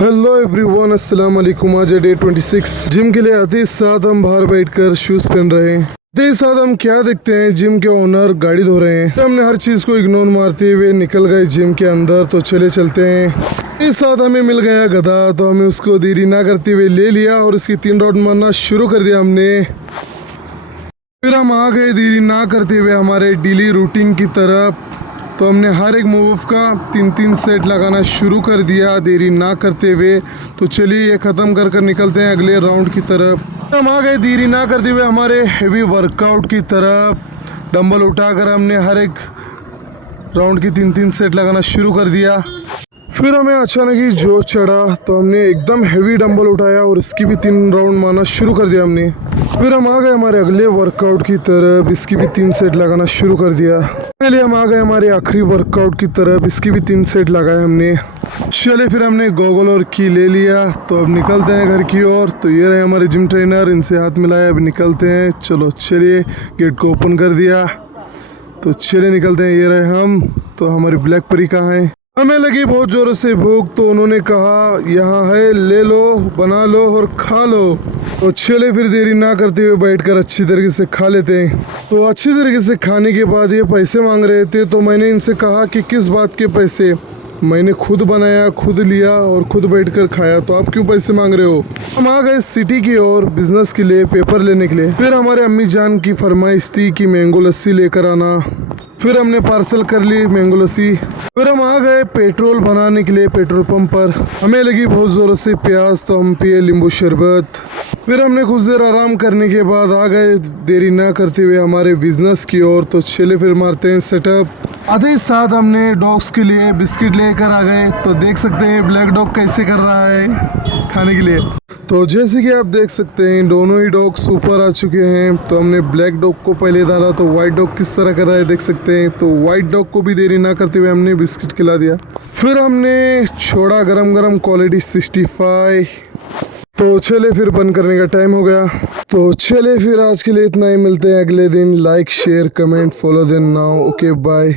Hello everyone, अस्सलाम वालेकुम। आज है डे 26। जिम के लिए आते ही साथ हम बाहर बैठकर शूज पहन रहे हैं। आते ही साथ हम क्या देखते हैं, जिम के ओनर गाड़ी धो रहे हैं। हमने हर चीज को इग्नोर मारते हुए निकल गए जिम के अंदर। तो चले चलते हैं। इस साथ हमें मिल गया गधा, तो हमें उसको देरी ना करते हुए ले लिया और उसकी 3 राउंड मारना शुरू कर दिया हमने। फिर हम आ गए देरी ना करते हुए हमारे डेली रूटीन की तरफ। तो हमने हर एक मूव का 3-3 सेट लगाना शुरू कर दिया देरी ना करते हुए। तो चलिए ये ख़त्म कर कर निकलते हैं अगले राउंड की तरफ। हम आ गए देरी ना करते हुए हमारे हेवी वर्कआउट की तरफ। डंबल उठाकर हमने हर एक राउंड की 3-3 सेट लगाना शुरू कर दिया। फिर हमें अचानक ही जोश चढ़ा, तो हमने एकदम हेवी डंबल उठाया और इसकी भी 3 राउंड मारना शुरू कर दिया हमने। फिर हम आ गए हमारे अगले वर्कआउट की तरफ। इसकी भी 3 सेट लगाना शुरू कर दिया। पहले हम आ गए हमारे आखिरी वर्कआउट की तरफ। इसकी भी 3 सेट लगाए हमने। चले फिर हमने गॉगल और की ले लिया। तो अब निकलते हैं घर की ओर। तो ये रहे हमारे जिम ट्रेनर, इनसे हाथ मिलाए, अब निकलते हैं। चलो चलिए, गेट को ओपन कर दिया। तो चले निकलते हैं। ये रहे हम। तो हमारी ब्लैक परी कहाँ है? हमें लगी बहुत ज़ोरों से भूख, तो उन्होंने कहा यहाँ है, ले लो, बना लो और खा लो। तो चले फिर देरी ना करते हुए बैठकर अच्छी तरीके से खा लेते हैं। तो अच्छी तरीके से खाने के बाद ये पैसे मांग रहे थे। तो मैंने इनसे कहा कि किस बात के पैसे? मैंने खुद बनाया, खुद लिया और खुद बैठकर खाया, तो आप क्यों पैसे मांग रहे हो? हम आ गए सिटी की ओर बिजनेस के लिए, पेपर लेने के लिए। फिर हमारे अम्मी जान की फरमाइश थी कि मैंगो लस्सी लेकर आना। फिर हमने पार्सल कर ली मैंगो लस्सी। फिर हम आ गए पेट्रोल बनाने के लिए पेट्रोल पंप पर। हमें लगी बहुत ज़ोरों से प्यास, तो हम पिए नींबू शरबत। फिर हमने कुछ देर आराम करने के बाद आ गए देरी ना करते हुए हमारे बिजनेस की ओर। तो चले फिर मारते हैं सेटअप। आते ही साथ हमने डॉग्स के लिए बिस्किट लेकर आ गए। तो देख सकते हैं ब्लैक डॉग कैसे कर रहा है खाने के लिए। तो जैसे कि आप देख सकते हैं दोनों ही डॉग्स ऊपर आ चुके हैं। तो हमने ब्लैक डॉग को पहले डाला, तो वाइट डॉग किस तरह कर रहा है देख सकते हैं। तो वाइट डॉग को भी देरी ना करते हुए हमने बिस्किट खिला दिया। फिर हमने छोड़ा गरम गरम क्वालिटी 65। तो चले फिर बंद करने का टाइम हो गया। तो चले फिर आज के लिए इतना ही। मिलते हैं अगले दिन। Like, share, comment, follow then now. Okay, bye.